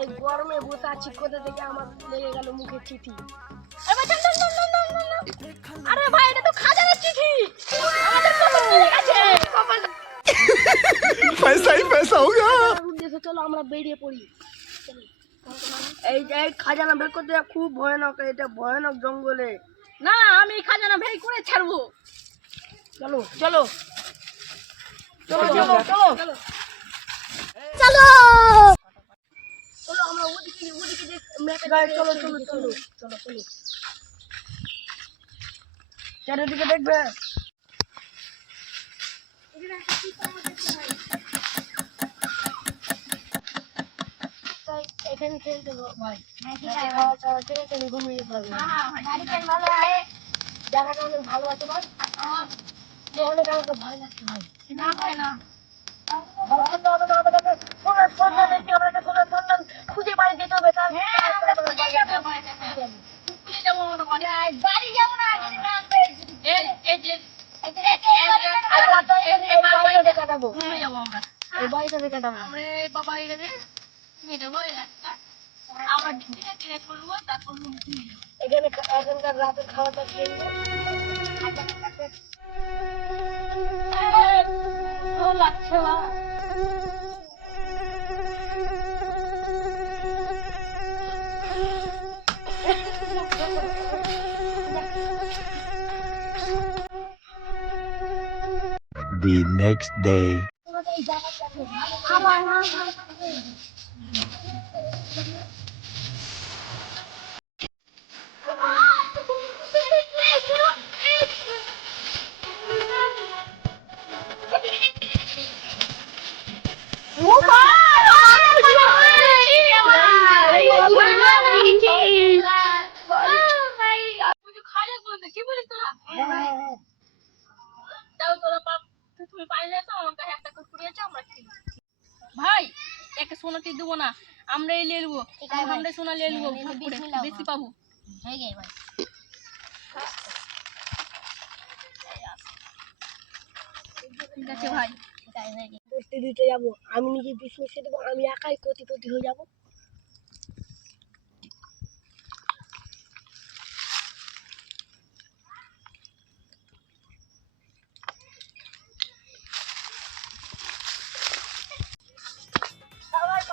এই গরমে বসে আছি কোথা থেকে আমার লেগে গেল মুখে চিঠি? আরে ভাই এটা তো খাজানার চিঠি। উদ্দেশ্যে চলো আমরা বেরিয়ে পড়ি। এই যে খাজানা বের করতে খুব ভয়ানক এটা ভয়ানক জঙ্গলে। না আমি খাজানা বের করে ছাড়বো। চলো চলো। চলো। চলো। চলো। চলো চলো চলো চলো চলো চারিদিকে দেখবে। এখানে খেলতে ভাই ছেড়ে ছেড়ে ঘুমিয়ে হবে জায়গাটা অনেক ভালো আছে ভাই। অনেক আমাকে ভয় লাগছে ভাই। সোনার এখানে এখানকার রাতের খাওয়াটা খেয়ে নিবো। The next day. কি আমার কাছে একটা কুকুরি আছে আমরা খেলি ভাই একে সোনাকে দেবো না? আমরাই নিয়ে নেব। আমরা সোনা নিয়ে নেব। ভাগ করে, বেশি পাবো। ঠিক আছে ভাই। বসতে দিতে যাব আমি নিজে বিষ মিশিয়ে দেবো আমি একাই কোটিপতি হয়ে যাব সবাই পানি নিয়ে চলে এসছি আমি দাও ভাই দাও তো আয় ভাই তুই তুমি কুকুরি খাওয়া আমার জন্য কুকুর রেখে দেবো ভাই, তোমরা। খাও ভাই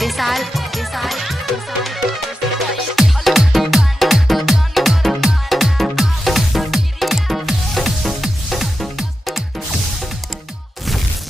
विशाल विशाल विशाल